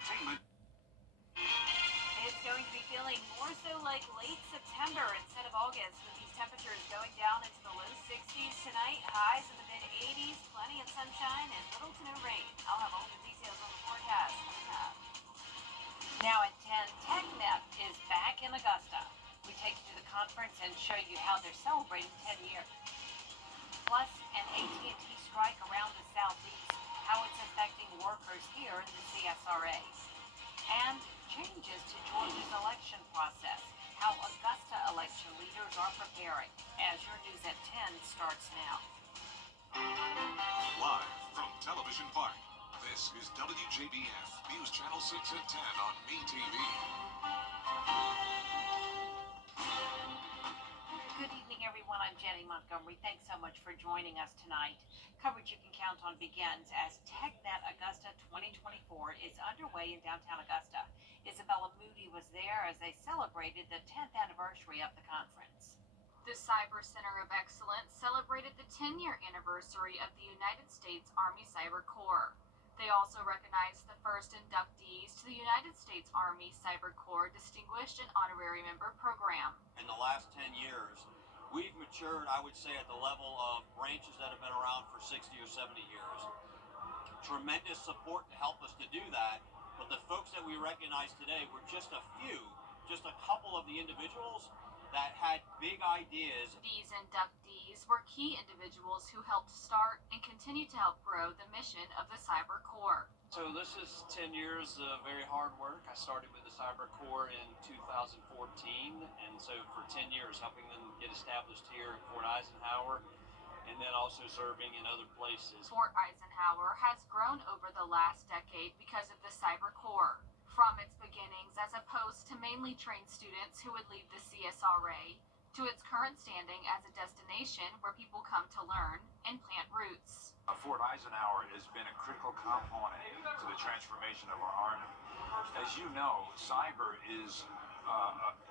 entertainment. It's going to be feeling more so like late September instead of August, with these temperatures going down into the low 60s tonight, highs in the mid 80s, plenty of sunshine, and little to no rain. I'll have all the details on the forecast coming up. Now at 10, TechNet is back in Augusta. We take you to the conference and show you how they're celebrating 10 years. Plus, an AT&T strike around the Southeast, how it's affecting workers here in the CSRA. And changes to Georgia's election process, how Augusta election leaders are preparing. Azure News at 10 starts now. Live from Television Park, this is WJBF News Channel 6 at 10 on MeTV. Good evening, everyone. I'm Jenny Montgomery. Thanks so much for joining us tonight. Coverage you can count on begins as TechNet Augusta 2024 is underway in downtown Augusta. Isabella Moody was there as they celebrated the 10th anniversary of the conference. The Cyber Center of Excellence celebrated the 10-year anniversary of the United States Army Cyber Corps. They also recognized the first inductees to the United States Army Cyber Corps Distinguished and Honorary Member Program. In the last 10 years, we've matured, I would say, at the level of branches that have been around for 60 or 70 years. Tremendous support to help us to do that, but the folks that we recognize today were just a few, just a couple of the individuals that had big ideas. These inductees were key individuals who helped start and continue to help grow the mission of the Cyber Corps. So this is 10 years of very hard work. I started with the Cyber Corps in 2014, and so for 10 years helping them get established here at Fort Eisenhower, and then also serving in other places. Fort Eisenhower has grown over the last decade because of the Cyber Corps. From its beginnings as a post to mainly trained students who would leave the CSRA, to its current standing as a destination where people come to learn and plant roots. Fort Eisenhower has been a critical component to the transformation of our Army. As you know, cyber is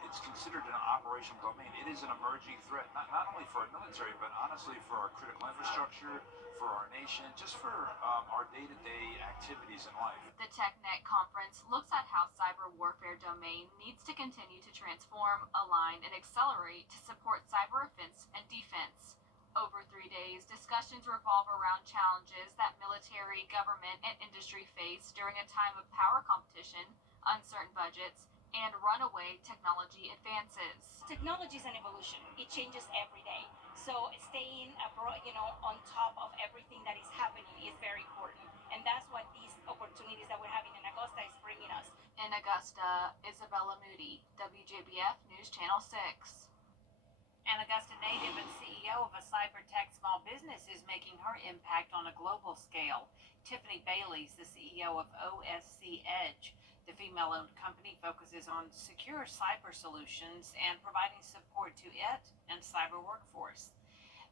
it's considered an operational domain. It is an emerging threat, not only for our military, but honestly for our critical infrastructure, for our nation, just for our day-to-day activities in life. The TechNet conference looks at how cyber warfare domain needs to continue to transform, align, and accelerate to support cyber offense and defense. Over 3 days, discussions revolve around challenges that military, government, and industry face during a time of power competition, uncertain budgets, and runaway technology advances. Technology is an evolution. It changes every day. So staying abroad, on top of everything that is happening is very important. And that's what these opportunities that we're having in Augusta is bringing us. In Augusta, Isabella Moody, WJBF News Channel 6. An Augusta native and CEO of a cyber tech small business is making her impact on a global scale. Tiffany Bailey's the CEO of OSC Edge. The female-owned company focuses on secure cyber solutions and providing support to it and cyber workforce.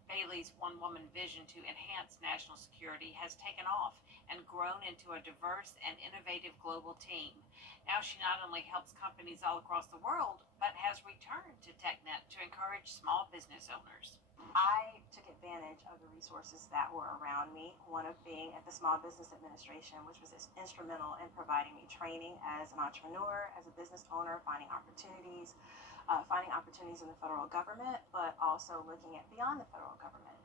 Bailey's one-woman vision to enhance national security has taken off and grown into a diverse and innovative global team. Now she not only helps companies all across the world, but has returned to TechNet to encourage small business owners. I took advantage of the resources that were around me, one of being at the Small Business Administration, which was instrumental in providing me training as an entrepreneur, as a business owner, finding opportunities in the federal government, but also looking at beyond the federal government.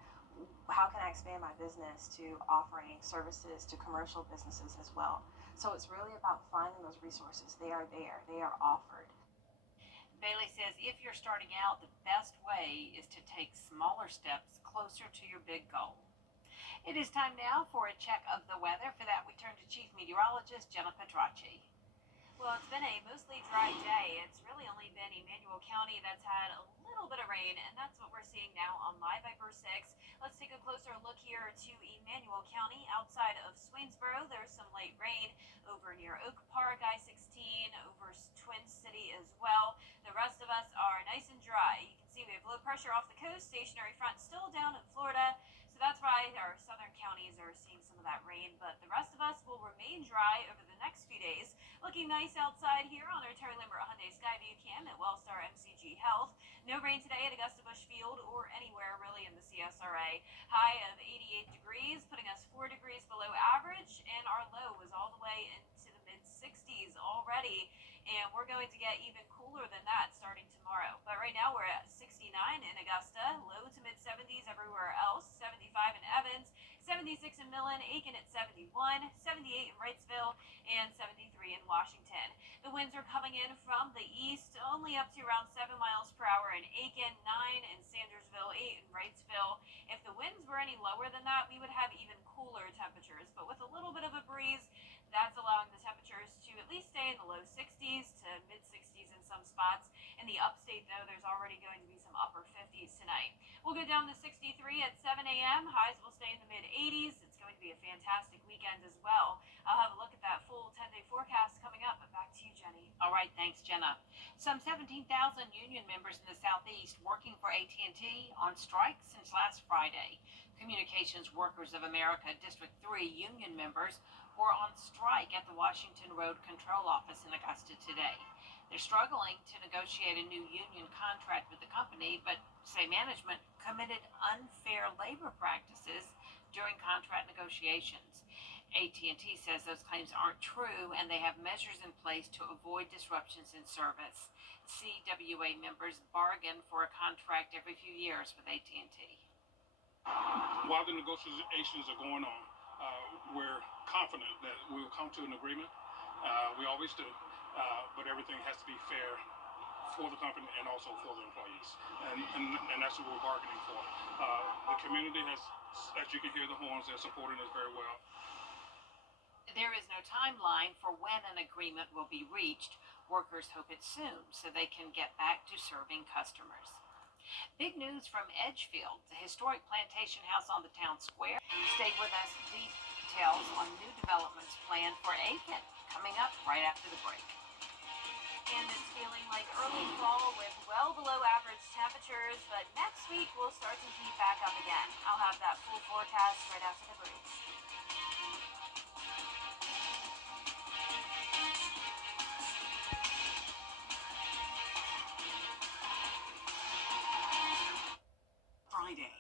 How can I expand my business to offering services to commercial businesses as well? So it's really about finding those resources. They are there. They are offered. Bailey says if you're starting out, the best way is to take smaller steps closer to your big goal. It is time now for a check of the weather. For that, we turn to Chief Meteorologist Jenna Petracci. Well, it's been a mostly dry day. It's really only been Emmanuel County that's had a little bit of rain, and that's what we're seeing now on Live by Verse 6. Let's take a closer look here to Emmanuel County. Outside of Swainsboro, there's some light rain over near Oak Park, I-16, over Twin City as well. The rest of us are nice and dry. You can see we have low pressure off the coast, stationary front still down in Florida. So that's why our southern counties are seeing some of that rain, but the rest of us will remain dry over the next few days. Looking nice outside here on our Terry Lambert Hyundai Skyview Cam at Wellstar MCG Health. No rain today at Augusta Busch Field or anywhere really in the CSRA. High of 88 degrees, putting us 4 degrees below average, and our low was all the way into the mid-60s. already, and we're going to get even cooler than that starting tomorrow. But right now we're at 69 in Augusta, low to mid 70s everywhere else, 75 in Evans, 76 in Millen, Aiken at 71, 78 in Wrightsville, and 73 in Washington. The winds are coming in from the east, only up to around 7 miles per hour in Aiken, 9 in Sandersville, 8 in Wrightsville. If the winds were any lower than that, we would have even cooler temperatures, but with a little bit of a breeze, that's allowing the temperatures to at least stay in the low 60s to mid 60s in some spots. In the upstate, though, there's already going to be some upper 50s tonight. We'll go down to 63 at 7 a.m. Highs will stay in the mid 80s. It's going to be a fantastic weekend as well. I'll have a look at that full 10-day forecast coming up, but back to you, Jenny. All right, thanks, Jenna. Some 17,000 union members in the Southeast working for AT&T on strike since last Friday. Communications Workers of America District 3 union members were on strike at the Washington Road Control Office in Augusta today. They're struggling to negotiate a new union contract with the company, but say management committed unfair labor practices during contract negotiations. AT&T says those claims aren't true and they have measures in place to avoid disruptions in service. CWA members bargain for a contract every few years with AT&T. While the negotiations are going on, we're confident that we will come to an agreement. We always do, but everything has to be fair for the company and also for the employees, and that's what we're bargaining for. The community has, as you can hear the horns, they're supporting us very well. There is no timeline for when an agreement will be reached. Workers hope it's soon so they can get back to serving customers. Big news from Edgefield, the historic plantation house on the town square. Stay with us. Details on new developments planned for Aiken coming up right after the break. And it's feeling like early fall with well below average temperatures, but next week we'll start to heat back up again. I'll have that full forecast right after the break. Friday.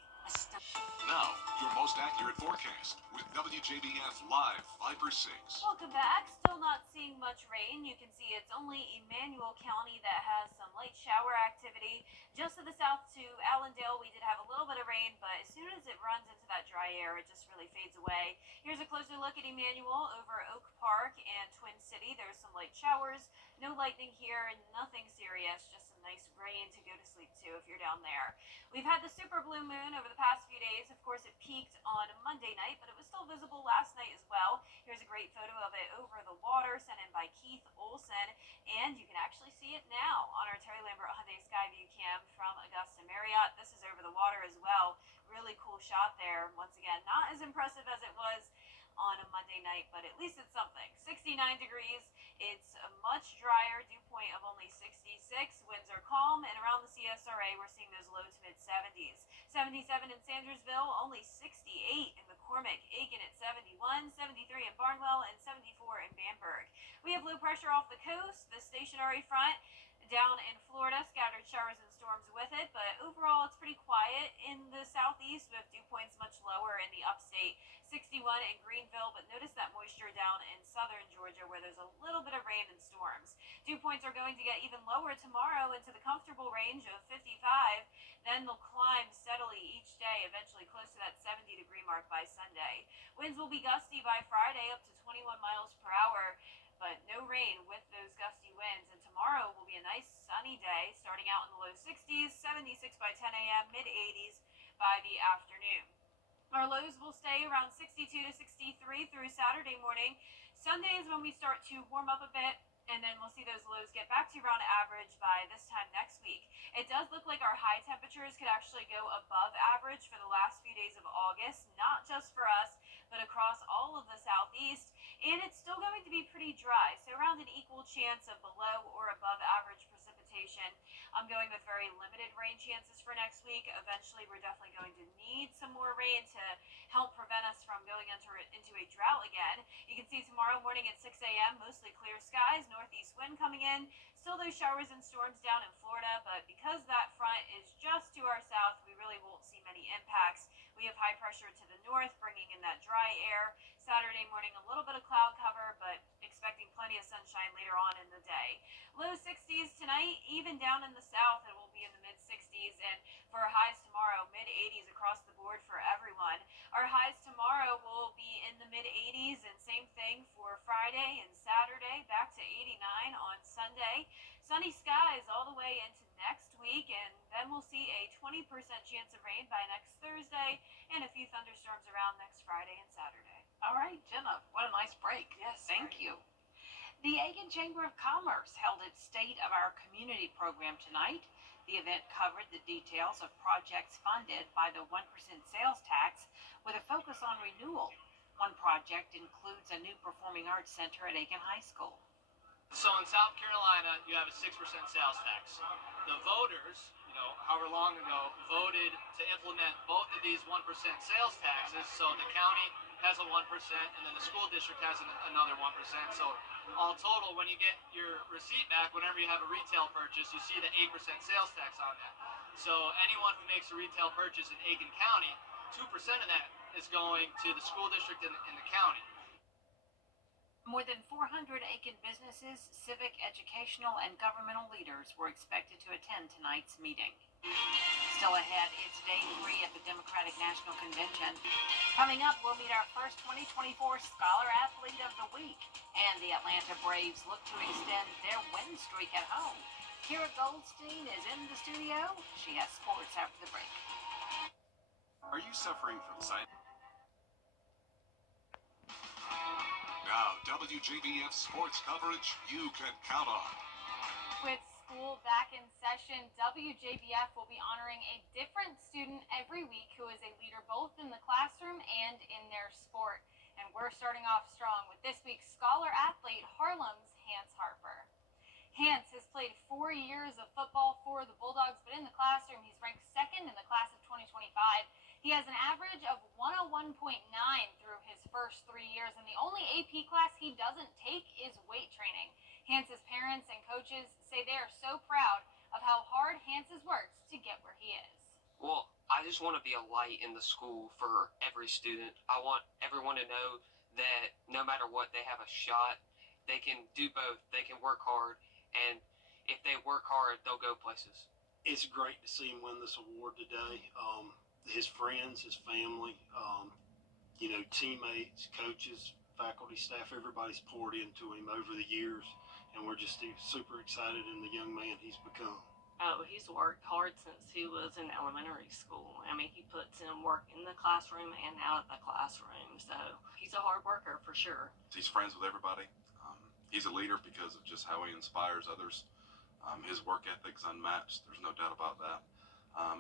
Now, your most accurate forecast with WJBF Live 5/6. Welcome back. Still not seeing much rain. You can see it's only Emmanuel County that has some light shower activity. Just to the south to Allendale, we did have a little bit of rain, but as soon as it runs into that dry air, it just really fades away. Here's a closer look at Emmanuel over Oak Park and Twin City. There's some light showers. No lightning here, nothing serious, just some nice rain to go to sleep to if you're down there. We've had the super blue moon over the past few days. Of course, it peaked on Monday night, but it was still visible last night as well. Here's a great photo of it over the water sent in by Keith Olson, and you can actually see it now on our Terry Lambert Hyundai Skyview cam from Augusta Marriott. This is over the water as well. Really cool shot there. Once again, not as impressive as it was on a Monday night, but at least it's something. 69 degrees. It's a much drier, dew point of only 66. Winds are calm, and around the CSRA, we're seeing those low to mid 70s. 77 in Sandersville, only 68 in McCormick, Aiken at 71, 73 in Barnwell, and 74 in Bamberg. We have low pressure off the coast, the stationary front down in Florida, scattered showers and storms with it, but overall it's pretty quiet in the southeast with dew points much lower in the upstate. 61 in Greenville, but notice that moisture down in southern Georgia where there's a little bit of rain and storms. Dew points are going to get even lower tomorrow into the comfortable range of 55. Then they'll climb steadily each day, eventually close to that 70-degree mark by Sunday. Winds will be gusty by Friday, up to 21 miles per hour, but no rain with those gusty winds. And tomorrow will be a nice sunny day, starting out in the low 60s, 76 by 10 a.m., mid 80s by the afternoon. Our lows will stay around 62 to 63 through Saturday morning. Sunday is when we start to warm up a bit, and then we'll see those lows get back to around average by this time next week. It does look like our high temperatures could actually go above average for the last few days of August, not just for us, but across all of the southeast. And it's still going to be pretty dry, so around an equal chance of below or above average precipitation. I'm going with very limited rain chances for next week. Eventually, we're definitely going to need some more rain to help prevent us from going into a drought again. You can see tomorrow morning at 6 a.m., mostly clear skies, northeast wind coming in. Still those showers and storms down in Florida, but because that front is just to our south, we really won't see many impacts. We have high pressure to the north, bringing in that dry air. Saturday morning, a little bit of cloud cover, but expecting plenty of sunshine later on in even down in the south, it will be in the mid 60s. And for highs tomorrow, mid 80s across the board for everyone. Our highs tomorrow will be in the mid 80s, and same thing for Friday and Saturday, back to 89 on Sunday. Sunny skies all the way into next week, and then we'll see a 20% chance of rain by next Thursday and a few thunderstorms around next Friday and Saturday. All right, Jenna, what a nice break. Yes, thank you. The Aiken Chamber of Commerce held its State of Our Community program tonight. The event covered the details of projects funded by the 1% sales tax with a focus on renewal. One project includes a new performing arts center at Aiken High School. So in South Carolina, you have a 6% sales tax. The voters, however long ago, voted to implement both of these 1% sales taxes. So the county has a 1%, and then the school district has another 1%. So all total, when you get your receipt back, whenever you have a retail purchase, you see the 8% sales tax on that. So anyone who makes a retail purchase in Aiken County, 2% of that is going to the school district and the county. More than 400 Aiken businesses, civic, educational, and governmental leaders were expected to attend tonight's meeting. Still ahead, it's day 3 of the Democratic National Convention. Coming up, we'll meet our first 2024 Scholar Athlete of the Week. And the Atlanta Braves look to extend their win streak at home. Kira Goldstein is in the studio. She has sports after the break. Are you suffering from sight? Now, WJBF sports coverage you can count on. With school back in session, WJBF will be honoring a different student every week who is a leader both in the classroom and in their sport. And we're starting off strong with this week's Scholar Athlete, Harlem's Hans Harper. Hans has played 4 years of football for the Bulldogs, but in the classroom, he's ranked second in the class of 2025. He has an average of 101.9 through his first 3 years, and the only AP class he doesn't take is weight training. Hans's parents and coaches say they are so proud of how hard Hans's works to get where he is. Well, I just want to be a light in the school for every student. I want everyone to know that no matter what, they have a shot. They can do both. They can work hard, and if they work hard, they'll go places. It's great to see him win this award today. His friends, his family, teammates, coaches, faculty, staff, everybody's poured into him over the years, and we're just super excited in the young man he's become. Oh, he's worked hard since he was in elementary school. I mean, he puts in work in the classroom and out of the classroom, so he's a hard worker for sure. He's friends with everybody. He's a leader because of just how he inspires others. His work ethic's unmatched. There's no doubt about that.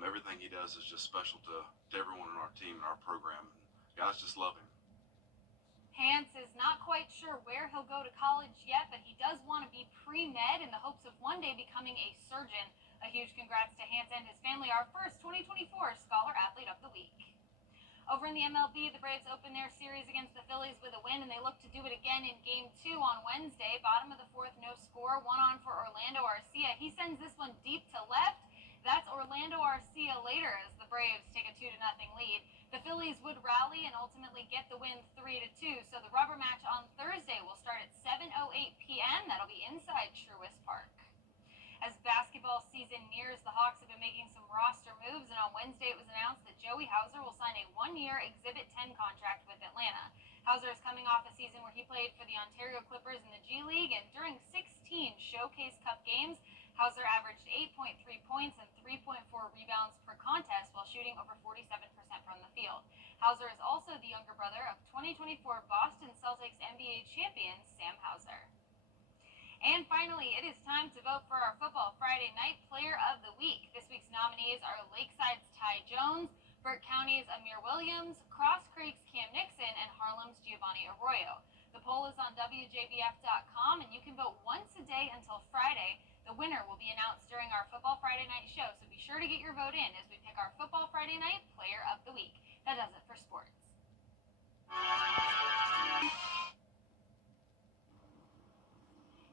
Everything he does is just special to everyone in our team and our program. Guys just love him. Hans is not quite sure where he'll go to college yet, but he does want to be pre-med in the hopes of one day becoming a surgeon. A huge congrats to Hans and his family, our first 2024 Scholar Athlete of the Week. Over in the MLB, the Braves opened their series against the Phillies with a win, and they look to do it again in Game 2 on Wednesday. Bottom of the 4th, no score, 1-on for Orlando Arcia. He sends this one deep to left. That's Orlando Arcia later as the Braves take a 2-0 lead. The Phillies would rally and ultimately get the win 3-2. So the rubber match on Thursday will start at 7:08 p.m. That'll be inside Truist Park. As basketball season nears, the Hawks have been making some roster moves, and on Wednesday it was announced that Joey Hauser will sign a 1-year Exhibit 10 contract with Atlanta. Hauser is coming off a season where he played for the Ontario Clippers in the G League, and during 16 Showcase Cup games, Hauser averaged 8.3 points and 3.4 rebounds per contest while shooting over 47% from the field. Hauser is also the younger brother of 2024 Boston Celtics NBA champion Sam Hauser. And finally, it is time to vote for our Football Friday Night Player of the Week. This week's nominees are Lakeside's Ty Jones, Burke County's Amir Williams, Cross Creek's Cam Nixon, and Harlem's Giovanni Arroyo. The poll is on WJBF.com, and you can vote once a day until Friday. The winner will be announced during our Football Friday Night show, so be sure to get your vote in as we pick our Football Friday Night Player of the Week. That does it for sports.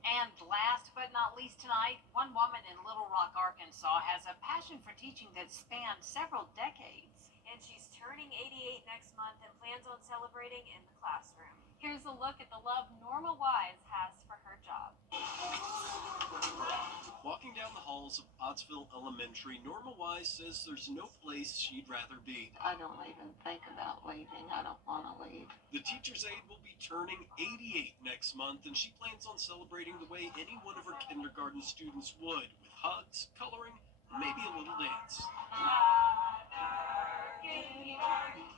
And last but not least tonight, one woman in Little Rock, Arkansas has a passion for teaching that spans several decades. And she's turning 88 next month and plans on celebrating in the classroom. Here's a look at the love Norma Wise has for her job. Walking down down the halls of Pottsville Elementary, Norma Wise says there's no place she'd rather be. I don't even think about leaving. I don't want to leave. The teacher's aide will be turning 88 next month, and she plans on celebrating the way any one of her kindergarten students would, with hugs, coloring, and maybe a little dance.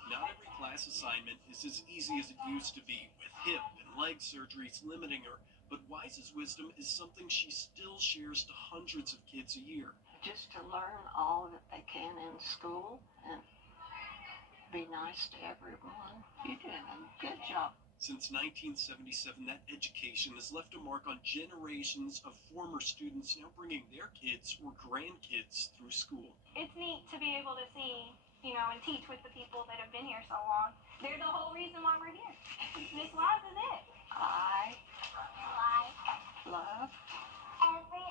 Not every class assignment is as easy as it used to be, with hip and leg surgeries limiting her, but Wise's wisdom is something she still shares to hundreds of kids a year. Just to learn all that they can in school and be nice to everyone. You're doing a good job. Since 1977, that education has left a mark on generations of former students now bringing their kids or grandkids through school. It's neat to be able to see, and teach with the people that have been here so long. They're the whole reason why we're here. Miss Wise is it. I love every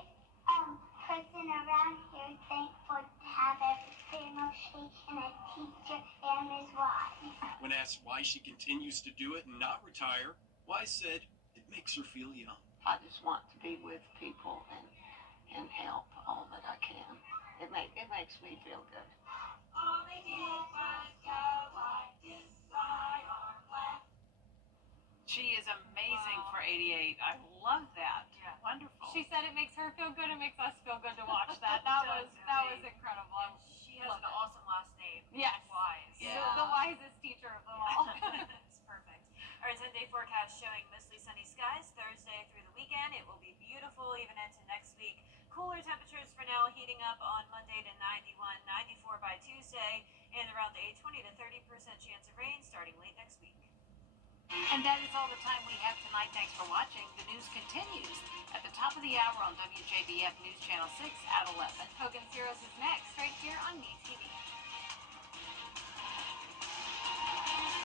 person around here. Thankful to have every family and a teacher and Miss Wise. When asked why she continues to do it and not retire, Wise said it makes her feel young. I just want to be with people and help all that I can. It makes me feel good. She is amazing for 88. I love that. Yeah. Wonderful. She said it makes her feel good. It makes us feel good to watch that. That was incredible. And she has an awesome last name. Yes. Wise. Yeah. The wisest teacher of them all. It's perfect. Our 10-day forecast showing mostly sunny skies Thursday through the weekend. It will be beautiful even into next week. Cooler temperatures for now, heating up on Monday to 91, 94 by Tuesday, and around a 20 to 30% chance of rain starting late next week. And that is all the time we have tonight. Thanks for watching. The news continues at the top of the hour on WJBF News Channel 6 at 11. Hogan's Heroes is next, right here on MeTV.